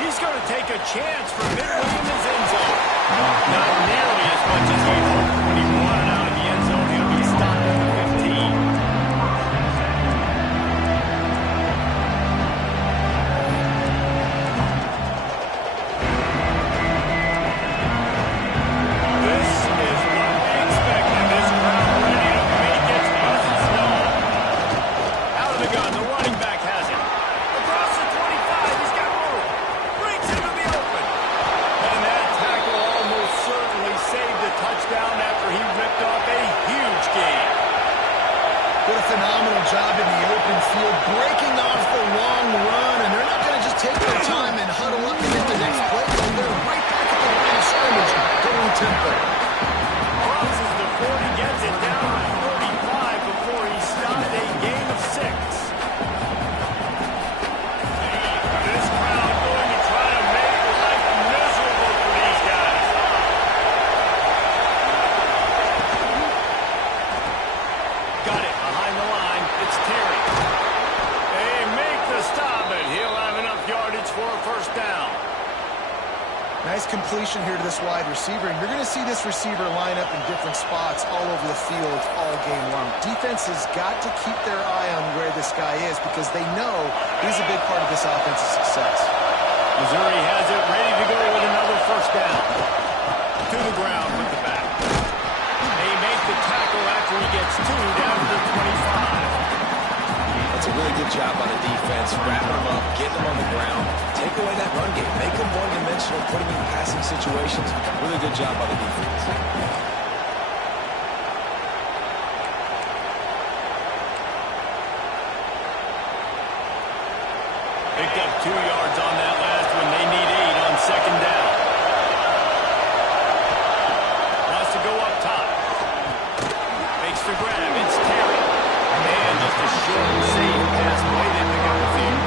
He's going to take a chance for midway in his end zone. Not nearly as much as he hoped when he wanted out of the end zone. He'll be stopped at the 15. This is what we expected. This crowd ready to make its presence known. Out of the gun, the running back has it. Across the 25, he's got room. Brings him to the open. And that tackle almost certainly saved the touchdown after he ripped off a huge gain. What a phenomenal job in the open field, breaking off the long run, and they're not going to just take their time and huddle up to get the next play. They're right back at the line of scrimmage, going tempo. Crosses the 40, gets it down to 35 before he stopped a gain of 6. This crowd going to try to make life miserable for these guys. Got it behind the line. It's Terry. They make the stop, and he'll have enough yardage for a first down. Nice completion here to this wide receiver, and you're going to see this receiver line up in different spots all over the field all game long. Defense has got to keep their eye on where this guy is because they know he's a big part of this offense's success. Missouri has it ready to go with another first down. To the ground with the back. They make the tackle after he gets 2 down to the 25. That's a really good job by the defense, wrapping them up, getting them on the ground, take away that run game, make them one-dimensional, put them in passing situations. Really good job by the defense. Picked up 2 yards on that last one. They need 8 on second down. Wants to go up top. Makes the grab. It's Terry. And just a short, safe pass played in the gut field.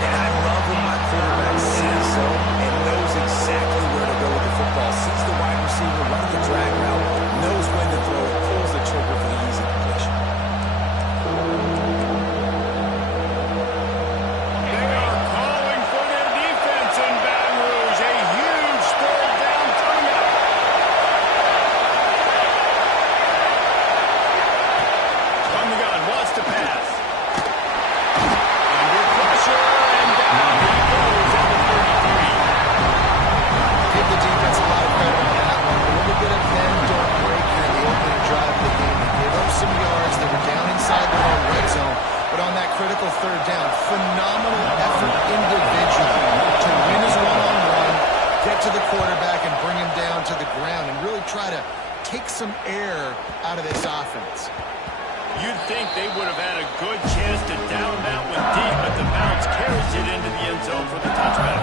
And I love when my quarterback sees so and knows exactly where to go with the football. Sees the wide receiver running the drag route, knows when to throw it, pulls the trigger for the easy completion. They are calling for their defense in Baton Rouge. A huge third down coming up. From the gun, wants to pass. Under pressure, and down he goes at the 33. Give the defense a lot of credit on that one. A little bit of bend, don't break here in the opening drive of the game. They gave up some yards. They were down inside their own red zone. But on that critical third down, phenomenal effort individually to win his one-on-one, get to the quarterback and bring him down to the ground and really try to take some air out of this offense. You'd think they would have had a good chance to down that one deep, but the bounce carries it into the end zone for the touchback.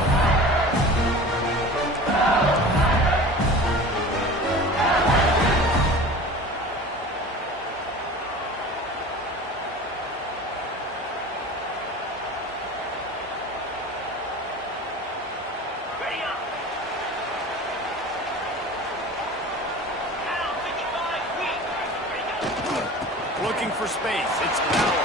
Looking for space. It's Powell.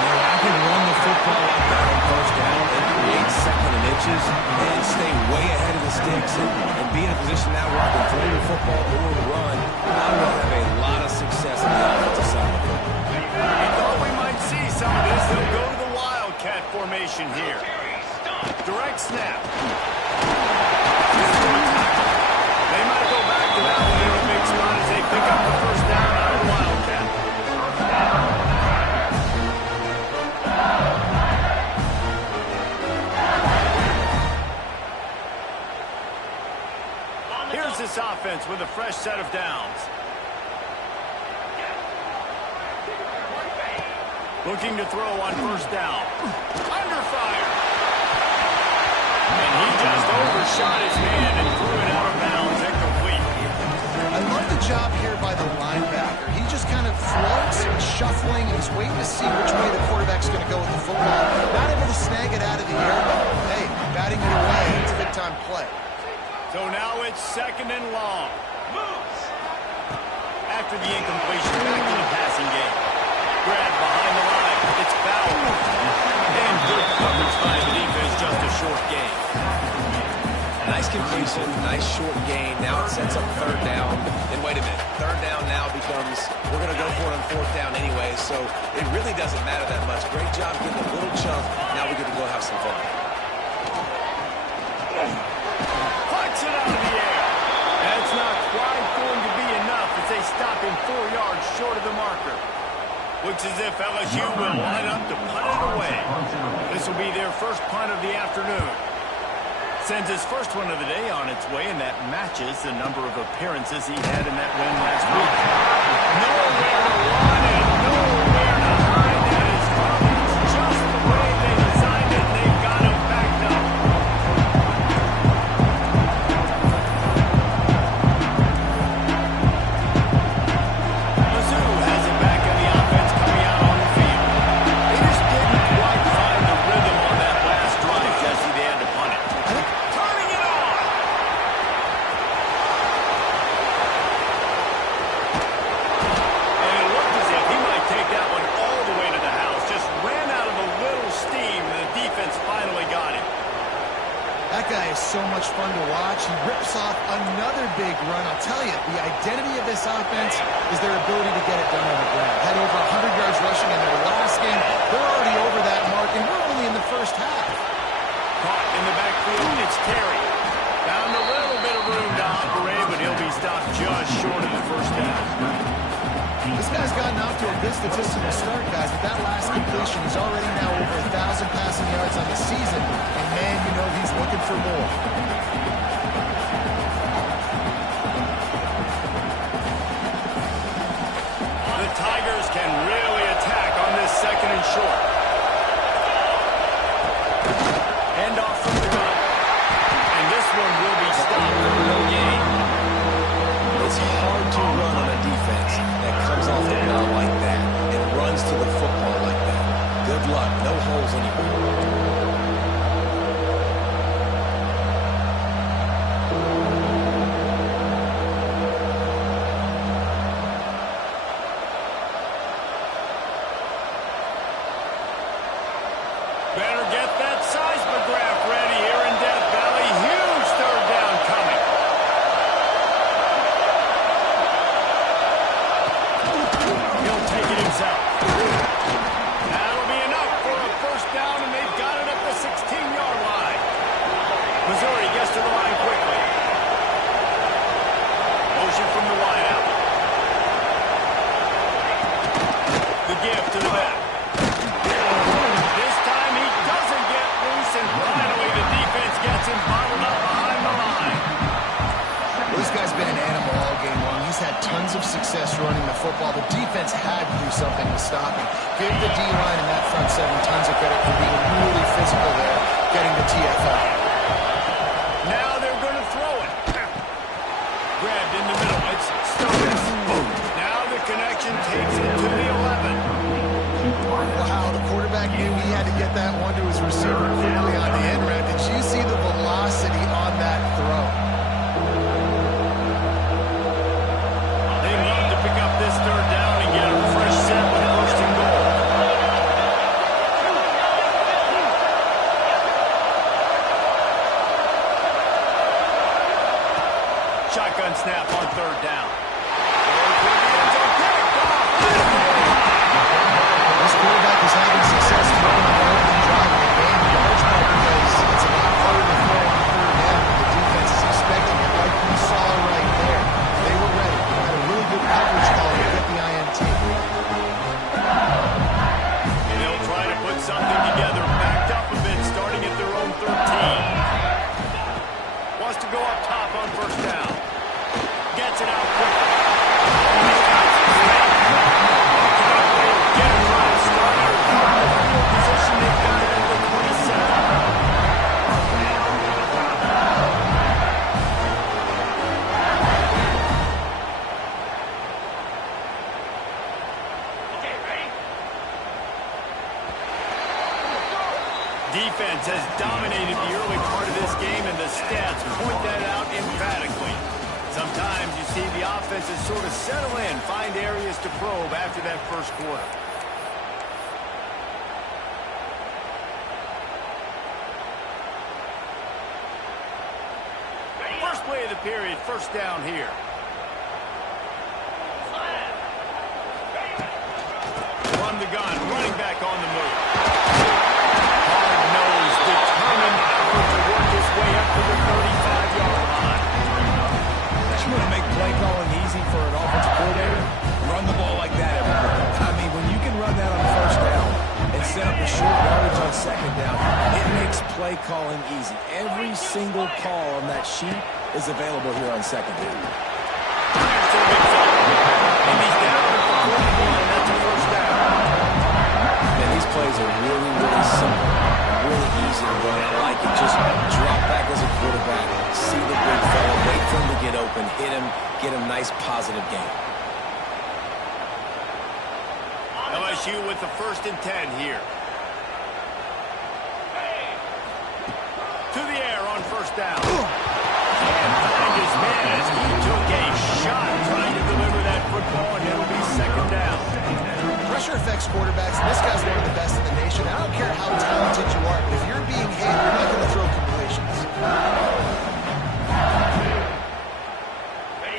I can run the football up there on first down and create second and inches and stay way ahead of the sticks and be in a position now where I can throw the football or run. I will have a lot of success on the offensive side of the football. We thought we might see some of this. They'll go to the Wildcat formation here. Direct snap. They might go back to that one in a big spot as they pick up the first down out of the Wildcat. Here's this offense with a fresh set of downs. Looking to throw on first down. Under fire. And he just overshot his man and threw it out of bounds. job here by the linebacker. He just kind of floats, shuffling, and he's waiting to see which way the quarterback's going to go with the football. Not able to snag it out of the air, but hey, batting it away. It's a big time play. So now it's 2nd and long. After the incompletion, back to the passing game. Grab behind the line. It's foul. And good coverage by the defense, just a short gain. Nice completion, nice short gain. Now it sets up 3rd down. And wait a minute, 3rd down now becomes, we're going to go for it on 4th down anyway, so it really doesn't matter that much. Great job getting a little chunk. Now we get to go have some fun. Punch it out of the air. That's not quite going to be enough as they stop him 4 yards short of the marker. Looks as if LSU will line up to punt it away. This will be their first punt of the afternoon. Sends his first one of the day on its way, and that matches the number of appearances he had in that win last week. Nowhere to run and nowhere to hide. That is just the way they designed it, and they've got him backed up. LSU has it back in the offense coming out on the field. They just didn't quite find the rhythm on that last drive, Jesse. They had to punt it. Turning it on! And it looked as if he might take that one all the way to the house. Just ran out of a little steam, and the defense finally got him. That guy is so much fun to watch. He rips off another big run. I'll tell you, the identity of this offense is their ability to get it done on the ground. Had over 100 yards rushing in their last game. They're already over that mark, and we're only in the first half. Caught in the backfield, it's Terry. Found a little bit of room to operate, but he'll be stopped just short of the first down. This guy's gotten off to a good statistical start, guys. With that last completion, he's already now over 1,000 passing yards on the season. And, man, you know he's looking for more. The Tigers can really attack on this 2nd and short. Hand off from the gun. And this one will be stopped for no gain. It's hard to run on a defense that comes off the ball like that and runs to the football like that. Good luck. No holes anywhere. Better get that seismograph ready here in Death Valley. Huge 3rd down coming. He'll take it himself. That'll be enough for a 1st down, and they've got it up the 16-yard line. Missouri gets to the line quickly. Motion from the wideout. The give to the back. This time he doesn't get loose, and finally the defense gets him bottled up behind the line. Well, this guy's been an animal all game long. He's had tons of success running the football. The defense had to do something to stop him. Give the D-line and that front 7 tons of credit for being really physical there, getting the TFL. Now they're going to throw it. Grabbed in the middle. It's Stokes. Now the connection takes it to the 11. Wow, the quarterback knew he had to get that one to his receiver quickly on the end route. Did you see the velocity on that throw? They need to pick up this 3rd down and get a fresh set with 1st and goal. Shotgun snap on 3rd down. This quarterback is having success throwing the ball and driving it in large part because it's a lot harder to throw on 3rd down than the defense is expecting it, like you saw right there. They were ready. They had a really good coverage call to get the INT. And they'll try to put something together, backed up a bit, starting at their own 13. Wants to go up top on 1st down. Gets it out quickly. dominated the early part of this game, and the stats point that out emphatically. Sometimes you see the offenses sort of settle in, find areas to probe after that first quarter. First play of the period, first down here. From the gun, running back on the move. Hard-nosed, determined effort to work his way up to the 35-yard line. You want to make play calling easy for an offensive coordinator? Run the ball like that every play. I mean, when you can run that on first down and set up a short yardage on second down, it makes play calling easy. Every single call on that sheet is available here on second down. And he's down at the 41, and that's a first down. Man, these plays are really, really simple. Really easy to run. I like it. Just drop back as a quarterback, see the big fella, wait for him to get open, hit him, get him nice positive gain. LSU with the 1st and 10 here. To the air on first down. Can't find his man as he took a shot trying to deliver that football, and it'll be second down. Pressure affects quarterbacks, and this guy's one of the best in the nation. I don't care how talented you are, but if you're being hit, you're not going to throw completions.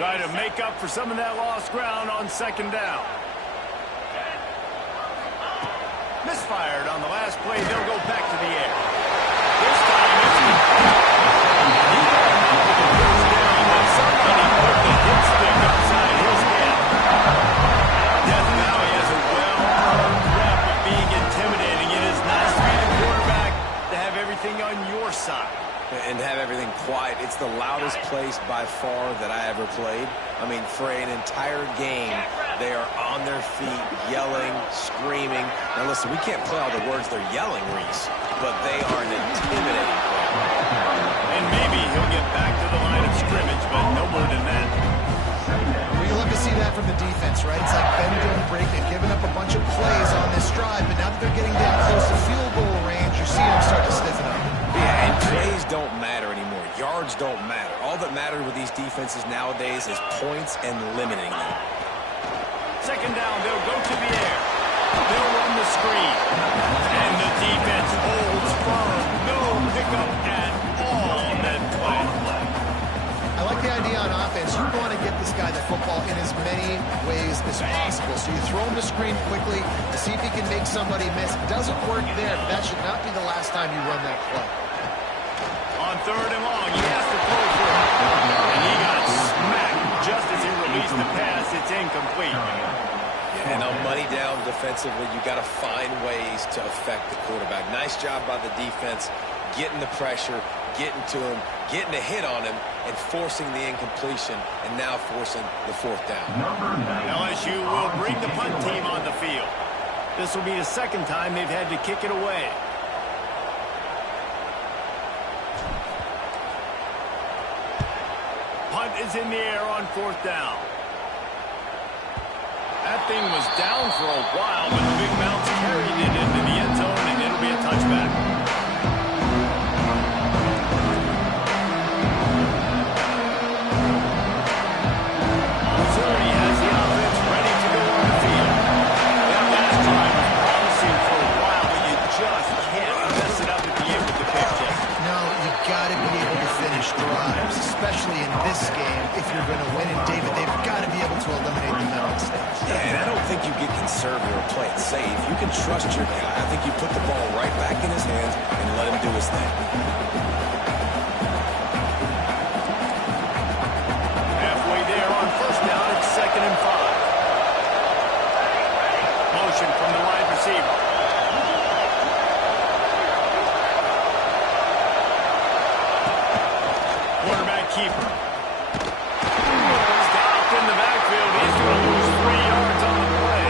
Try to make up for some of that lost ground on second down. Misfired on the last play. They'll go back to the air. This time it's he got him up with the first down, but somebody put the hit stick upside his head. Death Valley has a well-earned rep of being intimidating. It is nice to be the quarterback to have everything on your side. And have everything quiet. It's the loudest place by far that I ever played. I mean, for an entire game, they are on their feet, yelling, screaming. Now, listen, we can't play all the words they're yelling, Reese, but they are an intimidating play. And maybe he'll get back to the line of scrimmage, but no more than that. Well, you love to see that from the defense, right? It's like bend, don't break. They've given up a bunch of plays on this drive, but now that they're getting down close to field goal range, you're seeing them start to stiffen up. Yeah, and plays don't matter anymore. Yards don't matter. All that matters with these defenses nowadays is points and limiting them. Second down, they'll go to the air. They'll run the screen. And the defense holds firm. No pickup at all on that play. I like the idea on offense. You want to get this guy the football in as many ways as possible. So you throw him the screen quickly to see if he can make somebody miss. It doesn't work there, but that should not be the last time you run that play. On third and long, he has to throw for it. And he got smacked just as he released the pass. It's incomplete. Yeah, and on money down defensively, you got to find ways to affect the quarterback. Nice job by the defense, getting the pressure, getting to him, getting a hit on him, and forcing the incompletion, and now forcing the fourth down. LSU will bring the punt team on the field. This will be the second time they've had to kick it away. Punt is in the air on fourth down. That thing was down for a while, but the big bounce carried it into the end zone, and it'll be a touchback. Missouri has the offense ready to go on the field. That last drive was promising for a while, but you just can't mess it up at the end with the pick check. No, you got to be able to finish drives, especially in this game. If you're going to win, and David, they've got to be able to eliminate the mental mistakes. Yeah, and I don't think you get conservative or play it safe. You can trust your guy. I think you put the ball right back in his hands and let him do his thing. Halfway there on first down, it's 2nd and 5. Motion from the wide receiver. Quarterback keeper. Stopped in the backfield. He's going to lose 3 yards on the play.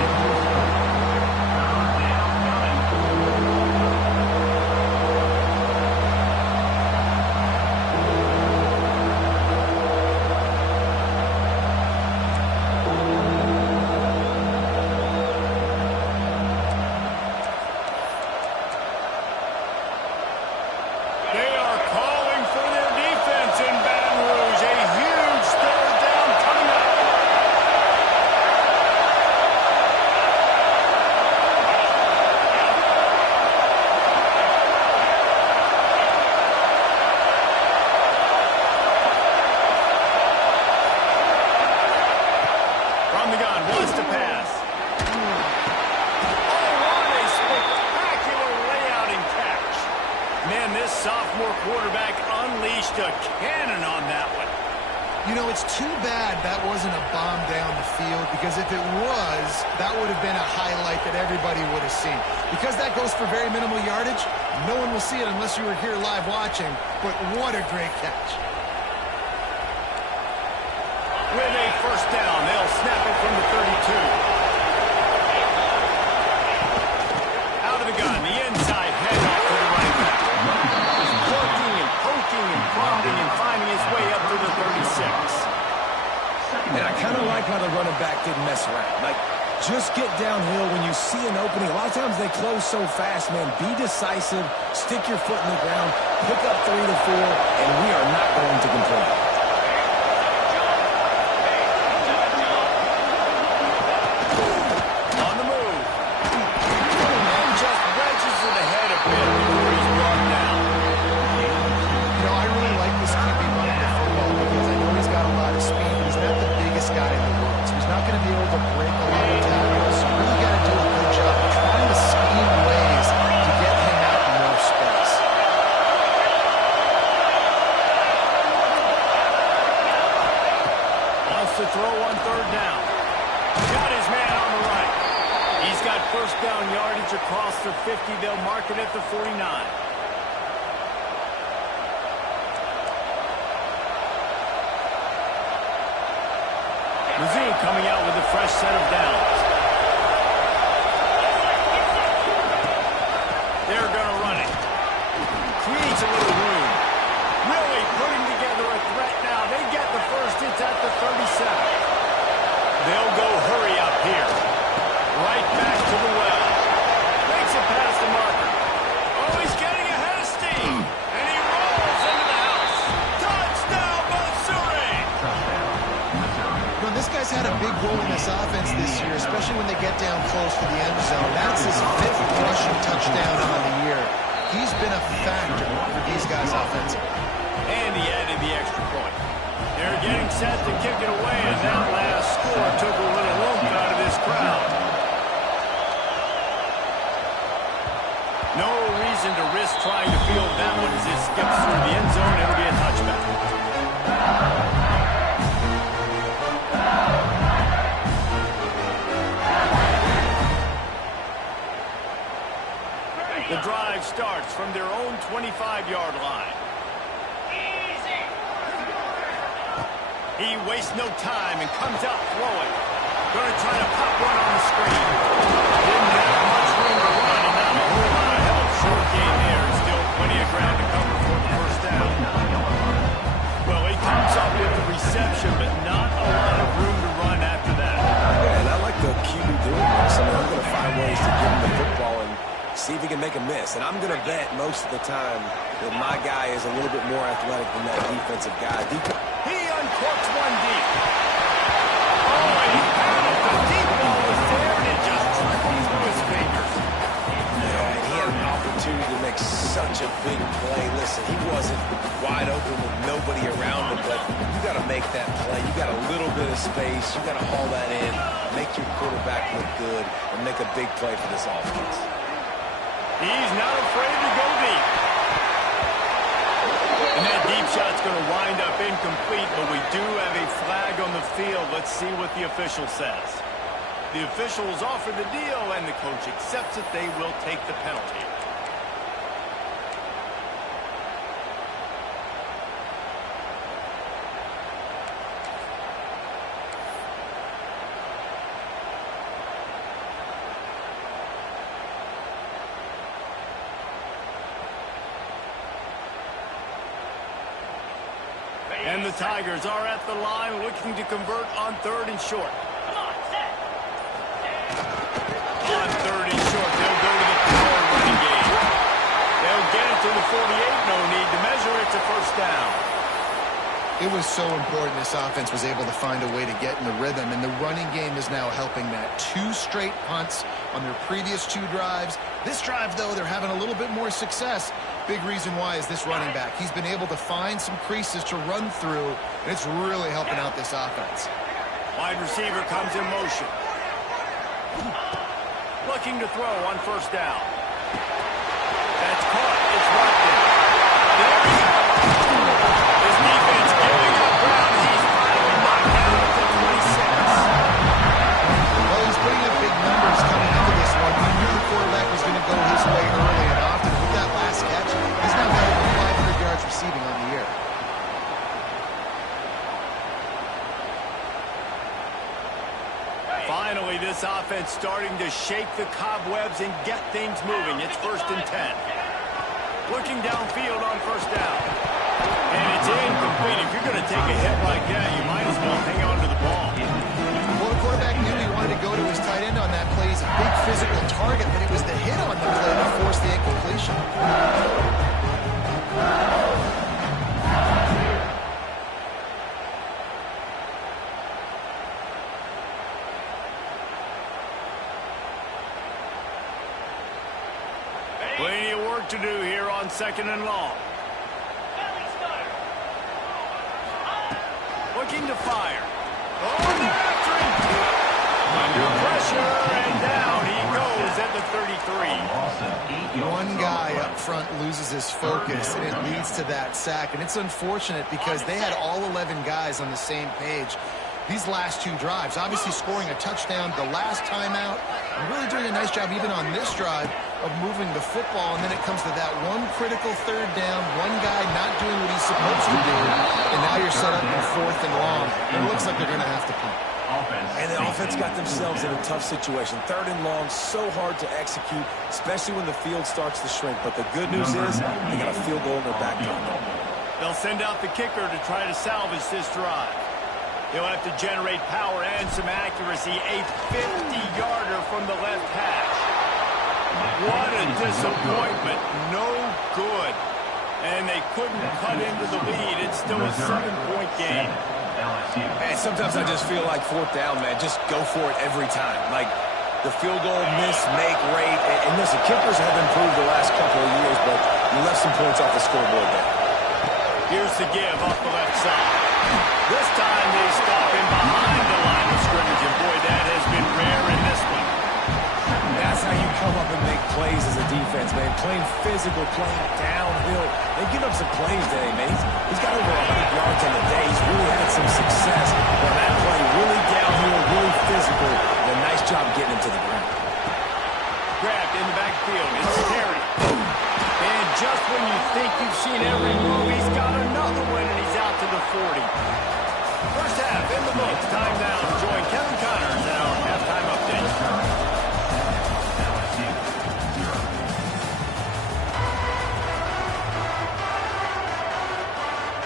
quarterback unleashed a cannon on that one. You know, it's too bad that wasn't a bomb down the field, because if it was, that would have been a highlight that everybody would have seen. Because that goes for very minimal yardage, no one will see it unless you were here live watching, but what a great catch. With a first down, they'll snap it from the 32. Out of the gun, the inside handoff to the right back. He's working and poking and prodding and finding his way up to the 36. And I kind of like how the running back didn't mess around. Like, just get downhill when you see an opening. A lot of times they close so fast, man. Be decisive, stick your foot in the ground, pick up 3 to 4, and we are not going to complain. On the move. And just wedges it ahead a bit before he's brought down. You know, I really like this QB running the football, because I know he's got a lot of speed, but he's not the biggest guy in the world, so he's not going to be able to break a lot of tackles. You really got to do a good job of trying to scheme ways to get him out in more space. Wants to throw on third down. Got his man on the right. He's got first down yardage across the 50. They'll mark it at the 49. Mizzou coming out with a fresh set of downs. They're going to run it. Creates a little room. Really putting together a threat now. They get the first. It's at the 37. They'll go hurry up here. Right back to the well. Makes it past the marker. Oh, he's getting ahead of steam. And he rolls into the house. Touchdown, Missouri! Well, this guy's had a big role in this offense this year, especially when they get down close to the end zone. That's his 5th rushing touchdown on the year. He's been a factor for these guys offensively. And he added the extra point. They're getting set to kick it away, and that last score took a little lump out of this crowd. No reason to risk trying to field that one as it skips through the end zone. It'll be a touchback. The drive starts from their own 25-yard line. He wastes no time and comes out throwing. Going to try to pop one on the screen. Didn't have much room to run, and not a whole lot of help. Short gain there. Still plenty of ground to cover for the first down. Well, he comes up with the reception, but not a lot of room to run after that. Yeah, and I like the QB doing this. I mean, I'm going to find ways to give him the football and see if he can make a miss. And I'm going to bet most of the time that my guy is a little bit more athletic than that defensive guy. He uncorks one deep. Oh, and he had it. The deep ball was there, and it just trickled through his fingers. Yeah, and he had an opportunity to make such a big play. Listen, he wasn't wide open with nobody around him, but you got to make that play. You got a little bit of space. You got to haul that in, make your quarterback look good, and make a big play for this offense. He's not afraid to go deep. And that deep shot's going to wind up incomplete, but we do have a flag on the field. Let's see what the official says. The officials offer the deal, and the coach accepts it. They will take the penalty. And the Tigers are at the line looking to convert on third and short. On third and short, they'll go to the power running game. They'll get it to the 48. No need to measure it to first down. It was so important this offense was able to find a way to get in the rhythm, and the running game is now helping that. 2 straight punts on their previous 2 drives. This drive, though, they're having a little bit more success. Big reason why is this running back. He's been able to find some creases to run through, and it's really helping out this offense. Wide receiver comes in motion. Looking to throw on first down. That's caught. It's Watkins. There he goes. Finally, this offense starting to shake the cobwebs and get things moving. It's 1st and 10. Looking downfield on 1st down. And it's incomplete. If you're going to take a hit like that, you might as well hang on to the ball. Well, the quarterback knew he wanted to go to his tight end on that play. He's a big physical target, but it was the hit on the play that forced the incompletion. Plenty of work to do here on 2nd and long. Looking to fire. Oh, they're after him. Under pressure, and down he goes at the 33. One guy up front loses his focus, and it leads to that sack. And it's unfortunate because they had all 11 guys on the same page these last 2 drives. Obviously scoring a touchdown the last time out, and really doing a nice job even on this drive of moving the football, and then it comes to that one critical 3rd down, one guy not doing what he's supposed to do, and now you're set up in 4th and long. It looks like they're going to have to punt. And the offense got themselves in a tough situation. 3rd and long, so hard to execute, especially when the field starts to shrink. But the good news is they got a field goal in their back pocket. They'll send out the kicker to try to salvage this drive. He'll have to generate power and some accuracy. A 50-yarder from the left hash. What a disappointment. No good. And they couldn't cut into the lead. It's still a 7-point game. Man, sometimes I just feel like 4th down, man. Just go for it every time. Like the field goal miss, make rate. And listen, kickers have improved the last couple of years, but you left some points off the scoreboard there. Here's the give off the left side. This time they stop him behind the line of scrimmage. And boy, that has been rare in this one. That's how you come up and make plays as a defense, man. Playing physical, playing downhill. They give up some plays today, man. He's got over 100 yards on the day. He's really had some success on that play. Really downhill, really physical. And a nice job getting him to the ground. Grabbed in the backfield. It's scary. And just when you think you've seen every move, he's got another one, and he's out to the 40. First half in the books. Time now to join Kevin Connors in our halftime update.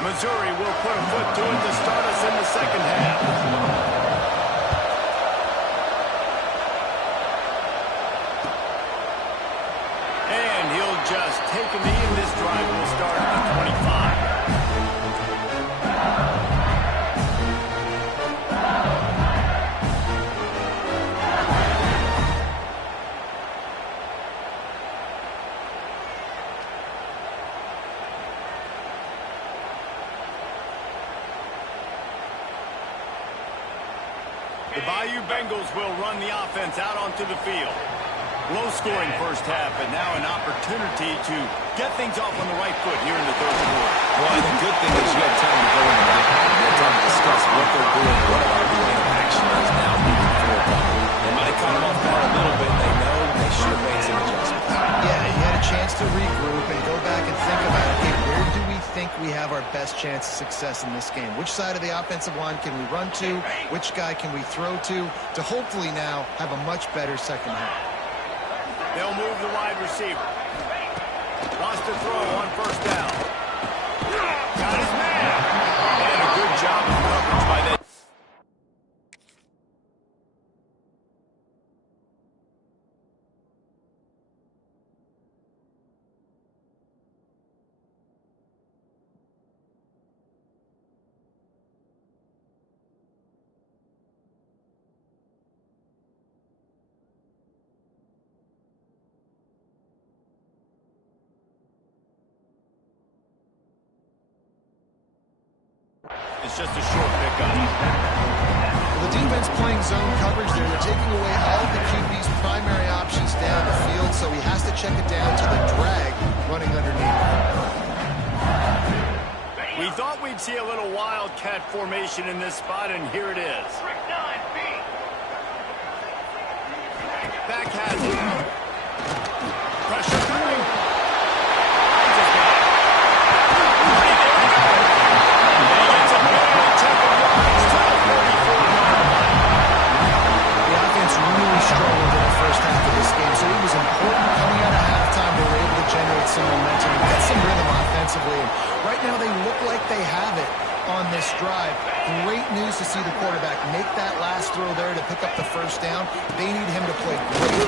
Missouri will put a foot to it to start us in the 2nd half. And he'll just take a knee, and this drive will start at the 25. The Bayou Bengals will run the offense out onto the field. Low-scoring 1st half, but now an opportunity to get things off on the right foot here in the 3rd quarter. Well, and the good thing is you have time to go in the back. You have time to discuss what they're doing, what our plan of action is now moving forward. They might have caught them off guard a little bit. They know they should have made some adjustments. Yeah, he had a chance to regroup and go back and think about, okay, where do we think we have our best chance of success in this game? Which side of the offensive line can we run to? Which guy can we throw to hopefully now have a much better 2nd half? They'll move the wide receiver. Lost a throw on 1st down. Got his man. And a good job of coverage by that. It's just a short pickup. Well, the defense playing zone coverage there. They're taking away all of the QB's primary options down the field, so he has to check it down to the drag running underneath. We thought we'd see a little wildcat formation in this spot, and here it is. Back has it. Pressure coming. Right now they look like they have it on this drive. Great news to see the quarterback make that last throw there to pick up the first down. They need him to play great.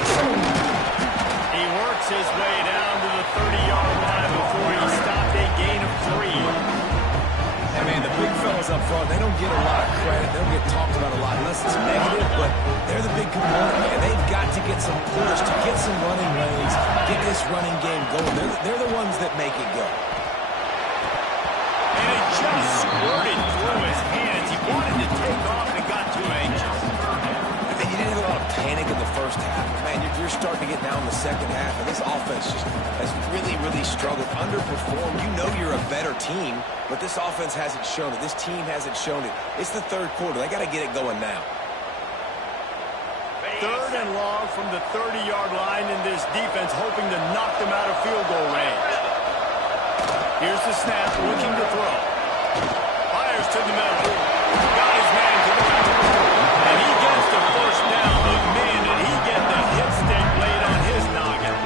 He works his way down to the 30-yard line before he stopped a gain of 3. I mean, the big fellas up front, they don't get a lot of credit. They don't get talked about a lot unless it's negative, but they're the big component, and they've got to get some push to get some running lanes, get this running game going. They're the ones that make it go. And it just squirted through his hands. He wanted to take off and got too anxious. And you didn't have a lot of panic in the first half. Man, you're starting to get down in the second half, and this offense just has really, really struggled, underperformed. You know you're a better team, but this offense hasn't shown it. This team hasn't shown it. It's the third quarter. They got to get it going now. 3rd and long from the 30-yard line, in this defense hoping to knock them out of field goal range. Here's the snap, looking to throw. Fires to the middle. Got his man to the left. And he gets the first down. But man, did he get the hit stick laid on his noggin.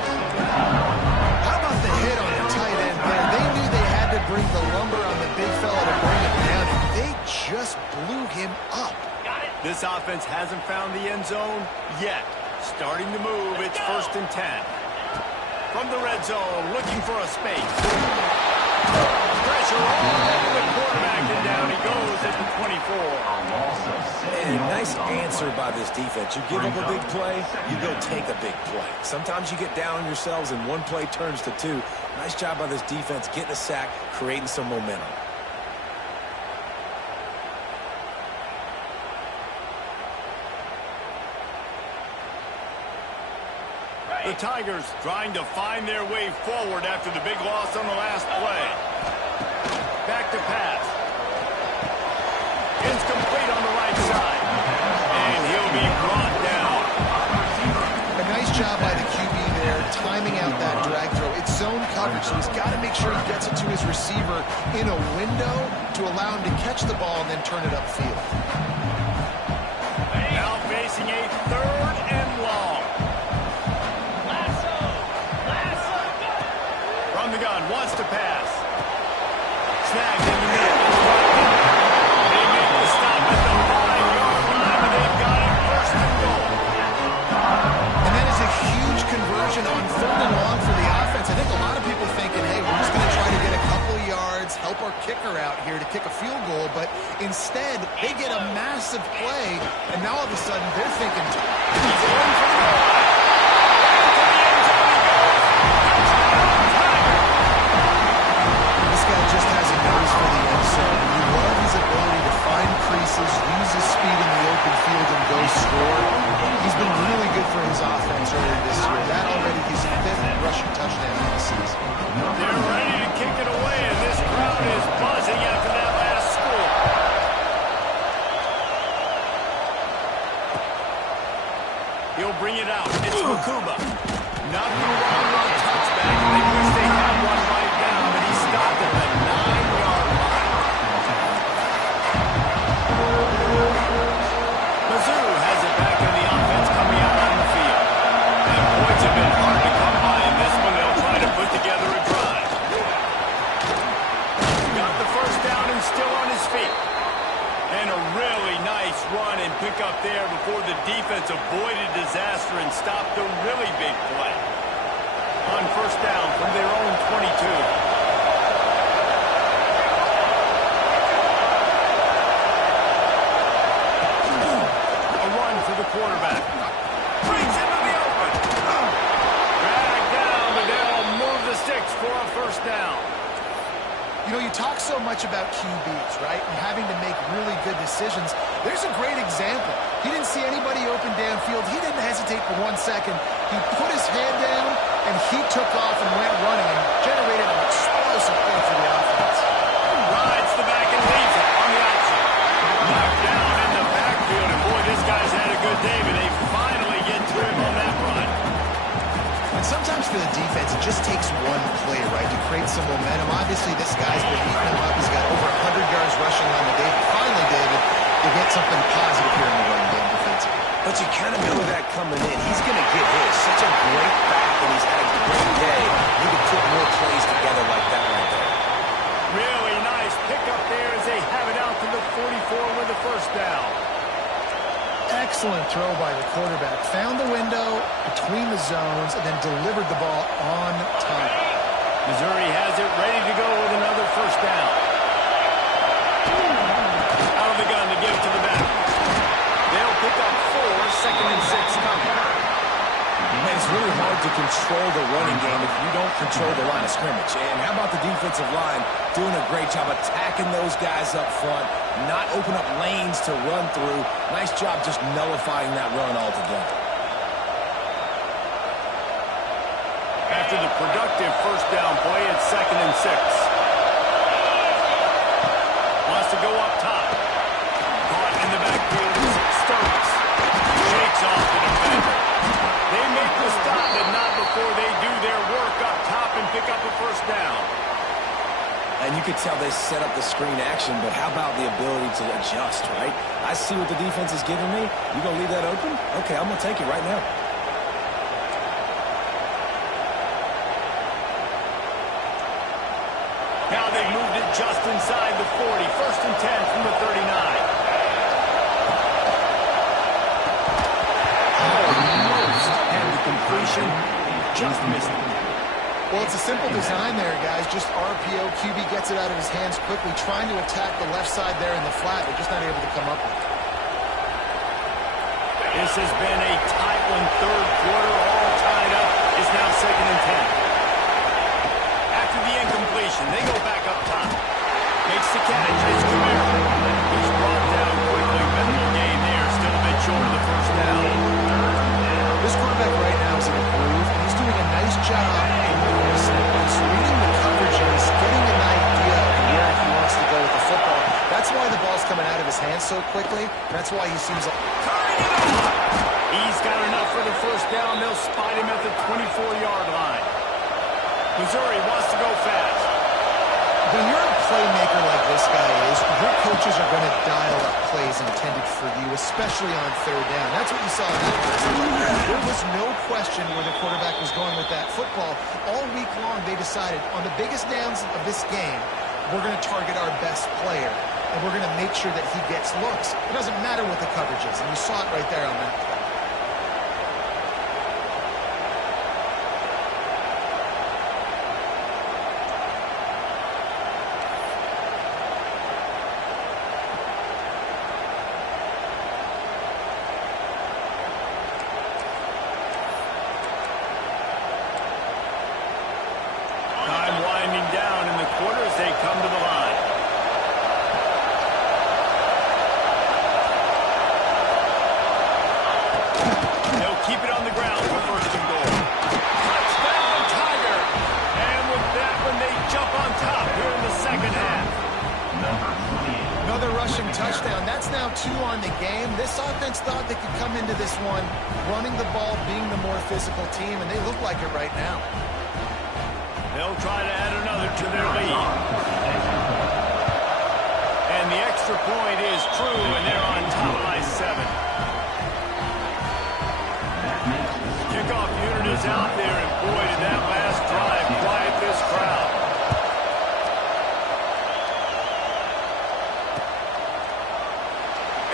How about the hit on the tight end there? They knew they had to bring the lumber on the big fella to bring him down, and they just blew him up. This offense hasn't found the end zone yet. Starting to move, it's 1st and 10. From the red zone, looking for a space. Pressure all over the quarterback, and down he goes at the 24. And nice answer by this defense. You give up a big play, you go take a big play. Sometimes you get down on yourselves and one play turns to 2. Nice job by this defense getting a sack, creating some momentum. The Tigers trying to find their way forward after the big loss on the last play. Back to pass. Incomplete on the right side. And he'll be brought down. A nice job by the QB there, timing out that drag throw. It's zone coverage, so he's got to make sure he gets it to his receiver in a window to allow him to catch the ball and then turn it upfield. Now facing a 3rd and long. From the gun, wants to pass. Snagged in the middle. They make the stop at the 5-yard line, and they've got it 1st and goal. And that is a huge conversion on 3rd and long for the offense. I think a lot of people thinking, hey, we're just going to try to get a couple of yards, help our kicker out here to kick a field goal. But instead, they get a massive play, and now all of a sudden they're thinking, he's going for the goal. Just has a nose for the end zone. You love his ability to find creases, use his speed in the open field, and go score. He's been really good for his offense earlier this year. That already his 5th rushing touchdown of the season. They're ready to kick it away, and this crowd is buzzing after that last score. He'll bring it out. It's Makuba. Nothing wrong with the touchback. They wish they had one right down, but he stopped at the 9-yard line. Mizzou has it back in the offense coming out on the field. And points have been hard to come by in this one. They'll try to put together a drive. Got the first down and still on his feet. And a really nice run and pick up there before the defense avoided disaster and stopped a really big play. On 1st down from their own 22. A run for the quarterback. Brings into the open. Drag down, but they'll move the sticks for a 1st down. You know, you talk so much about QBs, right, and having to make really good decisions. There's a great example. He didn't see anybody open downfield. He didn't hesitate for 1 second. He put his head down, and he took off and went running and generated an explosive play for the offense. Rides the back and leaves it on the outside. Knocked down in the backfield, and boy, this guy's had a good day, but they finally get to him on that run. And sometimes for the defense, it just takes one play, right, to create some momentum. Obviously, this guy's been eating him up. He's got over 100 yards rushing on the day. Finally, David, they get something positive here in the run game defensively. But you kind of know that coming in. He's going to get his. Such a great back, and he's had a great day. You can put more plays together like that right there. first down. Excellent throw by the quarterback. Found the window between the zones and then delivered the ball on time. Missouri has it ready to go with another first down. Out of the gun to give it to the back. They'll pick up 4, 2nd and 6 coming. Man, it's really hard to control the running game if you don't control the line of scrimmage. And how about the defensive line doing a great job attacking those guys up front, not open up lanes to run through. Nice job just nullifying that run altogether. After the productive first down play, it's 2nd and 6. Wants to go up top. Caught in the backfield is Stokes. Shakes off the defender. They make the stop, but not before they do their work up top and pick up a first down. And you could tell they set up the screen action, but how about the ability to adjust, right? I see what the defense is giving me. You going to leave that open? Okay, I'm going to take it right now. Now they've moved it just inside the 40. 1st and 10 from the 39. Completion, just missed it. Well, it's a simple design there, guys. Just RPO. QB gets it out of his hands quickly, trying to attack the left side there in the flat. They're just not able to come up with it. This has been a tight one. 3rd quarter, all tied up. It's now 2nd and 10. After the incompletion, they go back up top. Makes the catch. It's Camaro. He's brought down quickly. Minimal gain there. Still a bit short of the first down. This quarterback right now is in a groove, and he's doing a nice job in the sequence, reading the coverages, getting an idea of where he wants to go with the football. That's why the ball's coming out of his hands so quickly. That's why he seems like... He's got enough for the first down. They'll spot him at the 24-yard line. Missouri wants to go fast. When you're a playmaker like this guy is, your coaches are going to dial up plays intended for you, especially on 3rd down. That's what you saw in that passage. There was no question where the quarterback was going with that football. All week long, they decided on the biggest downs of this game, we're going to target our best player, and we're going to make sure that he gets looks. It doesn't matter what the coverage is, and you saw it right there on that play. They come to the line. They'll keep it on the ground for 1st and goal. Touchdown, Tiger! And with that one, they jump on top here in the 2nd half. Another rushing touchdown. That's now 2 on the game. This offense thought they could come into this one running the ball, being the more physical team, and they look like it right now. They'll try to add another to their lead. And the extra point is true, and they're on top by 7. Kickoff unit is out there, and boy, did that last drive quiet this crowd.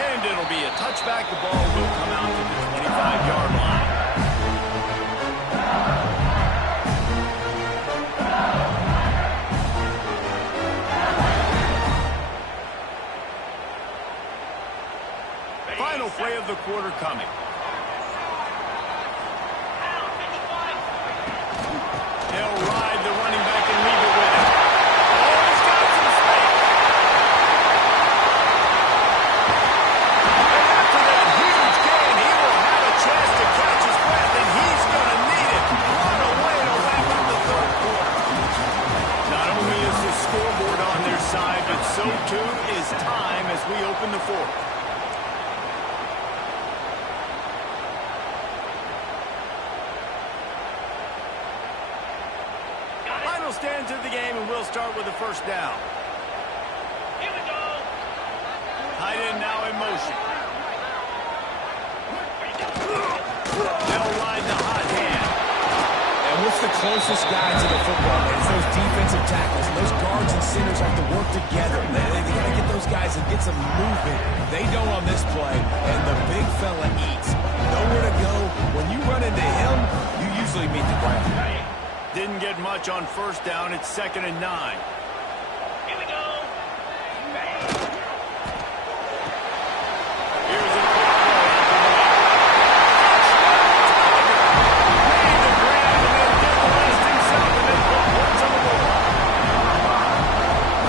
And it'll be a touchback. The ball will come out to the 25-yard line. Final play of the quarter coming. They'll ride the running back and leave it with him. Oh, he's got some space. And after that huge gain, he will have a chance to catch his breath, and he's going to need it. What a way to wrap up the 3rd quarter. Not only is the scoreboard on their side, but so too is time as we open the 4th. Stands of the game, and we'll start with the first down. Here we go. Tight end now in motion. They'll ride the hot hand. And what's the closest guy to the football, man? It's those defensive tackles. Those guards and centers have to work together. They got to get those guys and get some movement. They don't on this play, and the big fella eats. Nowhere to go. When you run into him, you usually meet the ground. Didn't get much on first down. It's 2nd and 9. Here we go. Here's a quick throw out the middle. Made the grab and then did the rest himself and then put points on the board.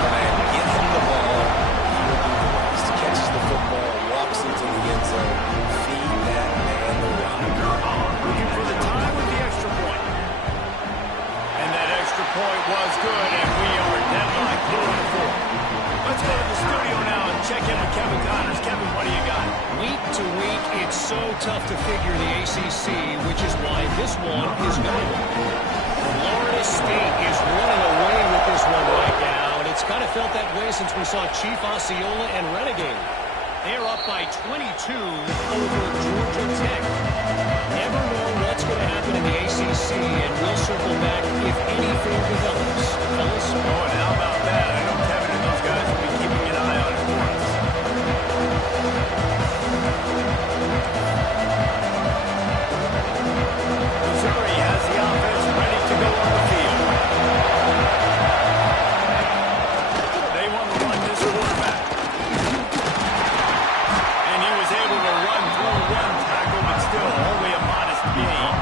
Man, get him the ball. He will do the rest. Catches the football, walks into the end zone. Feed that man the rock. Looking for the time with the extra point. And that extra point was good, and we are deadlocked here on the 4th. Let's go to the studio now and check in with Kevin Connors. Kevin, what do you got? Week to week, it's so tough to figure the ACC, which is why this one is notable. Florida State is running away with this one right now, and it's kind of felt that way since we saw Chief Osceola and Renegade. They're up by 22 over Georgia Tech. Never know what's going to happen in the ACC, and we'll circle back if anything develops. Fellas? Oh, and how about that? I know Kevin and those guys will be keeping an eye on it for us. Missouri has the offense ready to go on the field. They want to run this quarterback. And he was able to run through one tackle, but still only a modest gain.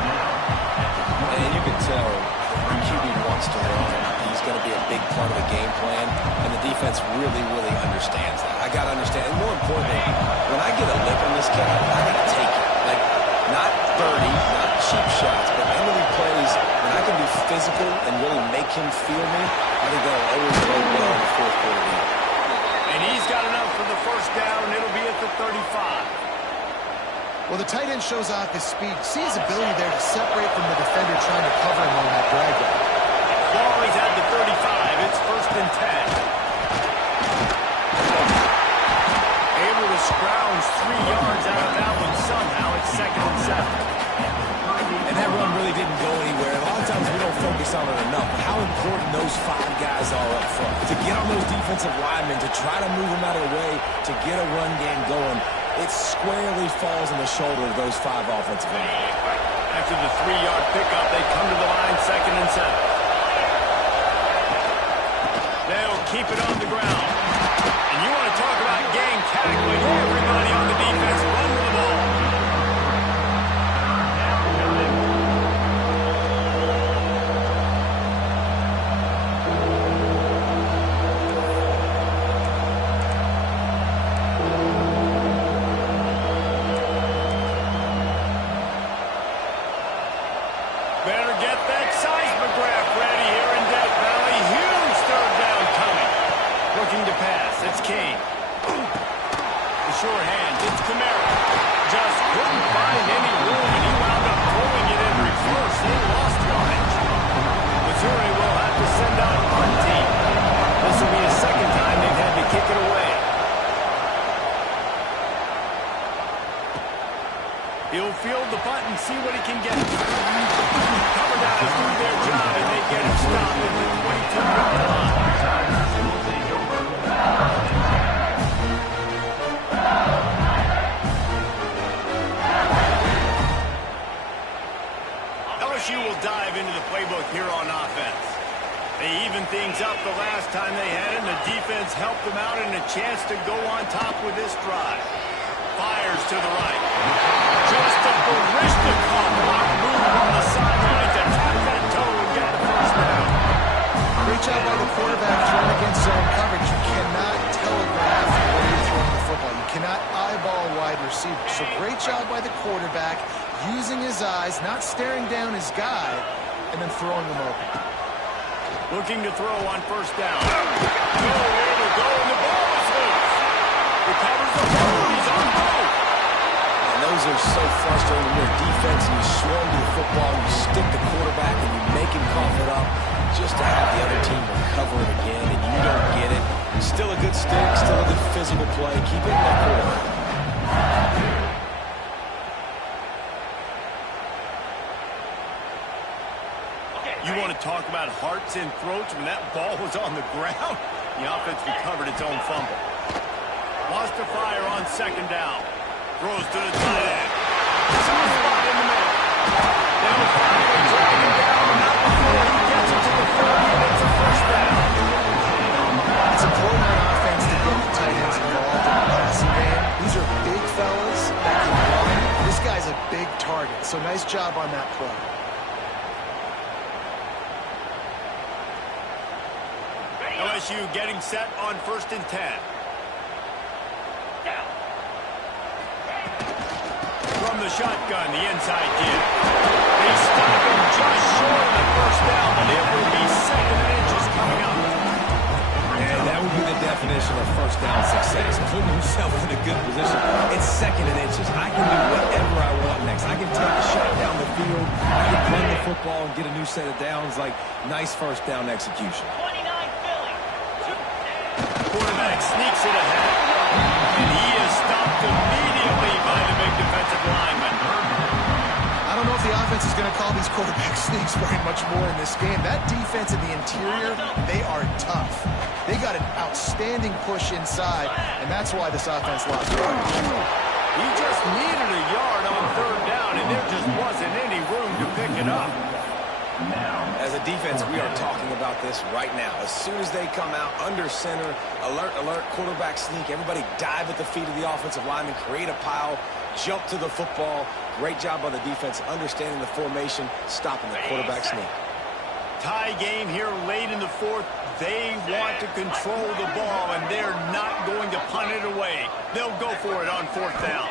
And you can tell the QB wants to run. He's going to be a big part of the game plan, and the defense really, really understands that. I got to understand, and more importantly, when I get a lip on this guy, I got to take it. Like, not dirty, not cheap shots, but ending plays when I can be physical and really make him feel me, I think that'll always go well in the 4th quarter game. And he's got enough for the first down. It'll be at the 35. Well, the tight end shows off his speed. See his ability there to separate from the defender trying to cover him on that drag route. Ball is at the 35. It's 1st and 10. Able to scrounge 3 yards out of that one somehow. It's 2nd and 7. And that run really didn't go anywhere. A lot of times we don't focus on it enough, but how important those 5 guys are up front. To get on those defensive linemen, to try to move them out of the way, to get a run game going, it squarely falls on the shoulder of those 5 offensive linemen. After the 3-yard pickup, they come to the line 2nd and 7. They'll keep it on the ground. And you want to talk about game tackling. Everybody on the defense run with the ball. Better get that seismograph ready here in Death Valley. Huge 3rd down coming. Looking to pass. It's Kane. The short hands. It's Kamara. Just couldn't find any room, and he wound up throwing it in reverse. They lost yardage. Missouri will have to send out a punt team. This will be the 2nd time they've had to kick it away. He'll field the punt and see what he can get. Cover guys do their job, and they get him stopped at the 22-yard line. LSU will dive into the playbook here on offense. They evened things up the last time they had it, and the defense helped them out and a chance to go on top with this drive. Fires to the right. Just a Barishnikov block move on the sideline to tap that toe and get the first down. Great job by the quarterback throwing against zone coverage. You cannot telegraph where you're throwing the football. You cannot eyeball wide receivers. So great job by the quarterback using his eyes, not staring down his guy, and then throwing him open. Looking to throw on first down. Nowhere to go, and the ball is loose. Recovers the ball. He's on both. And those are so frustrating when you're a defense and you swarm to the football, you stick the quarterback and you make him cough it up just to have the other team recover it again, and you don't get it. Still a good stick, still a good physical play. Keep it in that quarterback. You want to talk about hearts and throats when that ball was on the ground? The offense recovered its own fumble. Wants to fire on second down. Throws to the tight end. Some spot in the middle. They'll finally drag him down, but not before he gets it to the 30, and it's a first down. It's important on offense to get the tight ends involved in the passing game. These are big fellas that can run. This guy's a big target, so nice job on that play. LSU getting set on 1st and 10. From the shotgun, the inside kid. They stop him just short of the first down, but it will be 2nd and inches coming up. And that would be the definition of first down success. Putting yourself in a good position. It's 2nd and inches. I can do whatever I want next. I can take a shot down the field. I can run the football and get a new set of downs. Like, nice first down execution. Quarterback sneaks it ahead, and he is stopped immediately by the big defensive lineman. I don't know if the offense is going to call these quarterback sneaks very much more in this game. That defense in the interior, they are tough. They got an outstanding push inside, and that's why this offense lost yardage. He just needed a yard on 3rd down, and there just wasn't any room to pick it up. As a defense, we are talking about this right now. As soon as they come out under center, alert, alert, quarterback sneak, everybody dive at the feet of the offensive lineman, create a pile, jump to the football. Great job by the defense, understanding the formation, stopping the quarterback sneak. Tie game here late in the 4th. They want to control the ball, and they're not going to punt it away. They'll go for it on 4th down.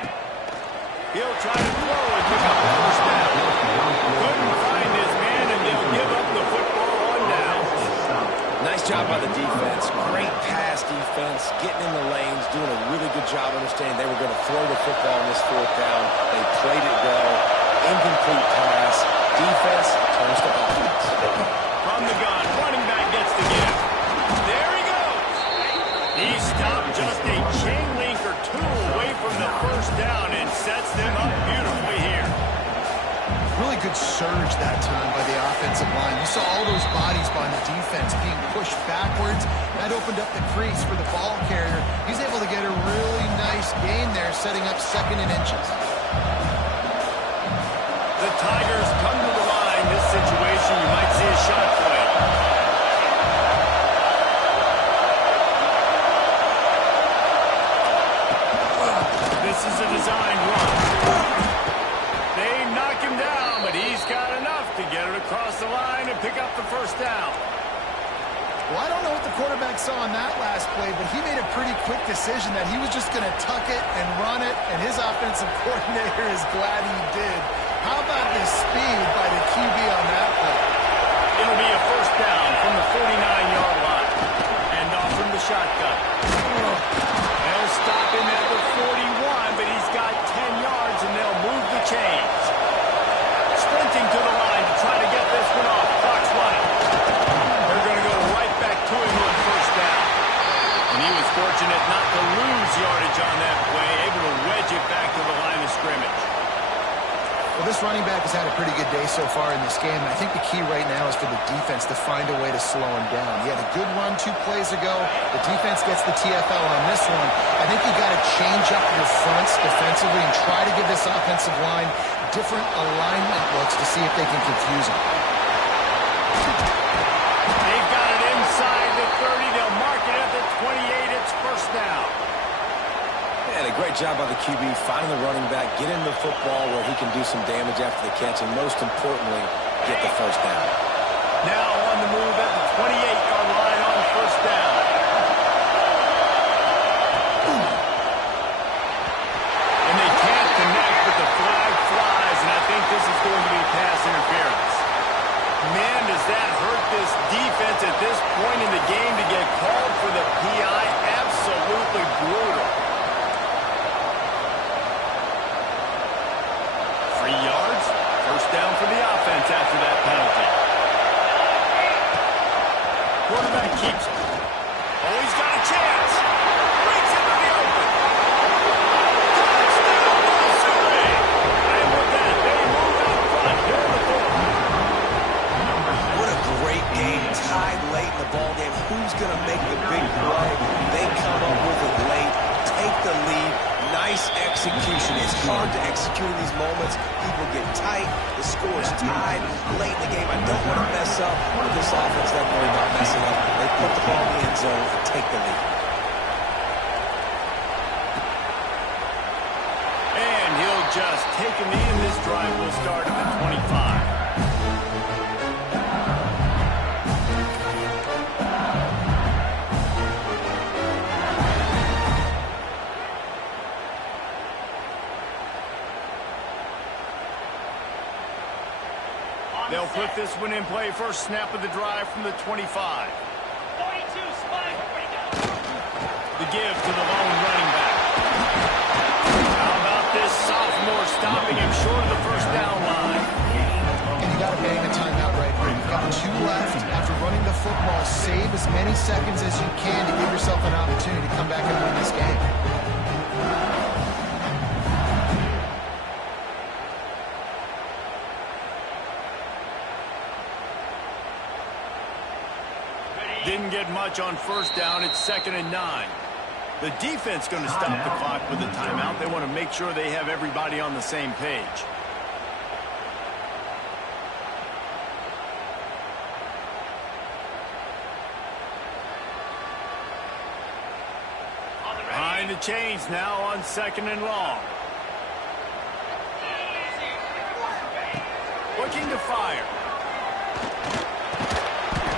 He'll try to throw and pick up the first down. Couldn't find his man, and they'll give up the football on down. Nice job by the defense. Great pass defense, getting in the lanes, doing a really good job understanding they were going to throw the football on this 4th down. They played it well. Incomplete pass. Defense turns to offense. From the gun, running back gets the give. There he goes. He stopped just a chain link or two away from the first down and sets them up beautifully here. Really good surge that time by the offensive line. You saw all those bodies by the defense being pushed backwards. That opened up the crease for the ball carrier. He's able to get a really nice gain there, setting up 2nd and inches. The Tigers come to the line. This situation, you might see a shot play. This is a designed run. They knock him down, but he's got enough to get it across the line and pick up the first down. Well, I don't know what the quarterback saw on that last play, but he made a pretty quick decision that he was just going to tuck it and run it, and his offensive coordinator is glad he did. How about the speed by the QB on that play? It'll be a first down from the 49-yard line. And off from the shotgun. They'll stop him at the 41, but he's got 10 yards, and they'll move the chains. Sprinting to the line to try to get this one off. Clock's running. They're going to go right back to him on first down. And he was fortunate not to lose yardage on that play, able to wedge it back to the line of scrimmage. Well, this running back has had a pretty good day so far in this game, and I think the key right now is for the defense to find a way to slow him down. He had a good run 2 plays ago. The defense gets the TFL on this one. I think you got to change up your fronts defensively and try to give this offensive line different alignment looks to see if they can confuse him. They've got it inside the 30. They'll mark it at the 28. It's first down. And a great job by the QB finding the running back, getting the football where he can do some damage after the catch, and most importantly, get the first down. Now on the move at the 28-yard line on first down. And they can't connect, but the flag flies, and I think this is going to be pass interference. Man, does that hurt this defense at this point in the game to get called for the PI? Absolutely brutal. 3 yards, first down for the offense after that penalty. Quarterback keeps it. execution. It's hard to execute in these moments. People get tight. The score is tied late in the game. I don't want to mess up, but this offense doesn't worry about messing up. They put the ball in the end zone and take the lead. And he'll just take a knee, and this drive will start at the 25. They'll put this one in play. First snap of the drive from the 25. 42 spike. The give to the lone running back. How about this sophomore stopping him short of the first down line? And you got to bang the timeout right here. You've got 2 left. After running the football, save as many seconds as you can to give yourself an opportunity to come back and win this game. Didn't get much on first down. It's 2nd and 9. The defense going to stop the clock with a timeout. They want to make sure they have everybody on the same page. Behind the chains now on 2nd and long. Looking to fire.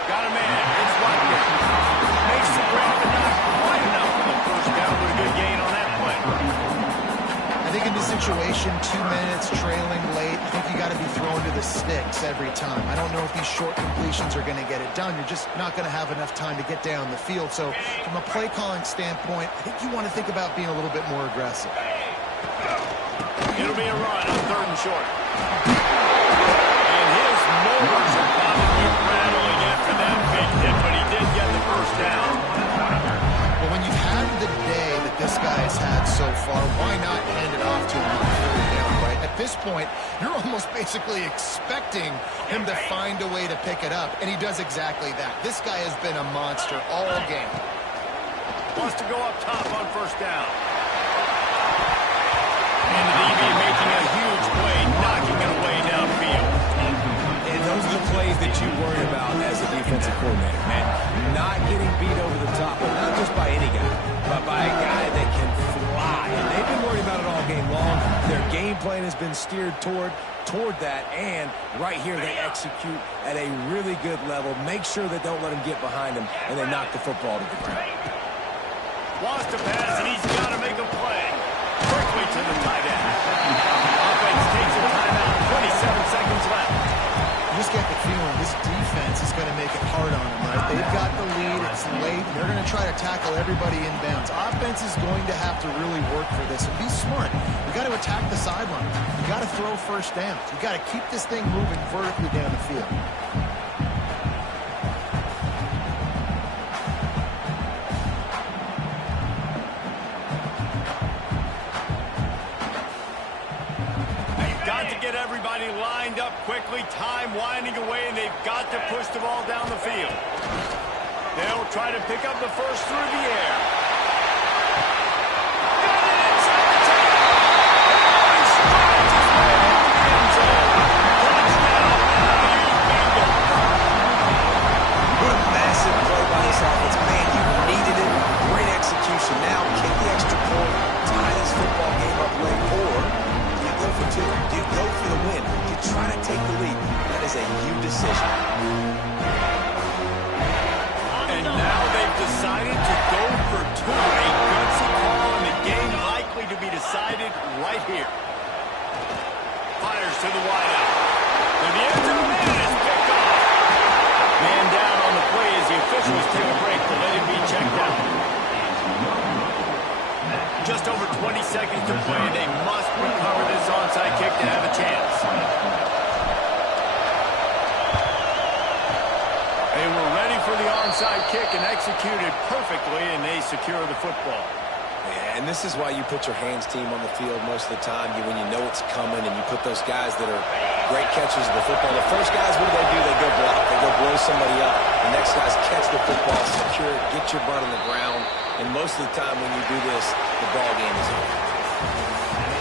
Got a man. It's Wagner. Makes the grab and not quite enough for the first down, but a good gain on that play. I think in this situation, 2 minutes trailing late, I think you got to be throwing to the sticks every time. I don't know if these short completions are going to get it done. You're just not going to have enough time to get down the field. So from a play calling standpoint, I think you want to think about being a little bit more aggressive. It'll be a run on 3rd and short. And his motors are probably rattling after that big hit, but he did get the first down. Well, when you've had the day that this guy has had so far, why not hand it off to him on 3rd down, right? At this point, you're almost basically expecting him to find a way to pick it up, and he does exactly that. This guy has been a monster all game. Wants to go up top on first down. And DB making a huge play, knocking it away downfield. And those are the plays that you worry about as a defensive coordinator, man. Not getting beat over the top, but not just by any guy, but by a guy that can fly. And they've been worried about it all game long. Their game plan has been steered toward that, and right here they execute at a really good level. Make sure they don't let him get behind them, and they knock the football to the ground. Wants to pass, and he's got to make a play. Quickly to the tight end. Offense takes a timeout. 27 seconds left. You just get the feeling this defense is going to make it hard on them, right? They've got the lead. It's late. They're going to try to tackle everybody inbounds. Offense is going to have to really work for this and be smart. You got to attack the sidelines. You got to throw first downs. You got to keep this thing moving vertically down the field. Everybody lined up quickly, time winding away, and they've got to push the ball down the field. They'll try to pick up the first through the air. Got it inside the 10. He strides his way into the end zone. Touchdown, LSU. What a massive play by this offense. Man, you needed it. Great execution. Now kick the extra point, tie this football game up late, or go for 2. You go for the win. You try to take the lead. That is a huge decision. And now they've decided to go for 2. A gutsy call, and the game likely to be decided right here. Fires to the wideout. To the end zone, and it's picked off. Man down on the play as the officials take a break to let him be checked out. Just over 20 seconds to play. They must recover this onside kick to have a chance. They were ready for the onside kick and executed perfectly, and they secure the football. Yeah, and this is why you put your hands team on the field most of the time. When you know it's coming, and you put those guys that are great catchers of the football. The first guys, what do? They go block. They go blow somebody up. The next guys catch the football, secure it, get your butt on the ground. And most of the time when you do this, the ball game is over. And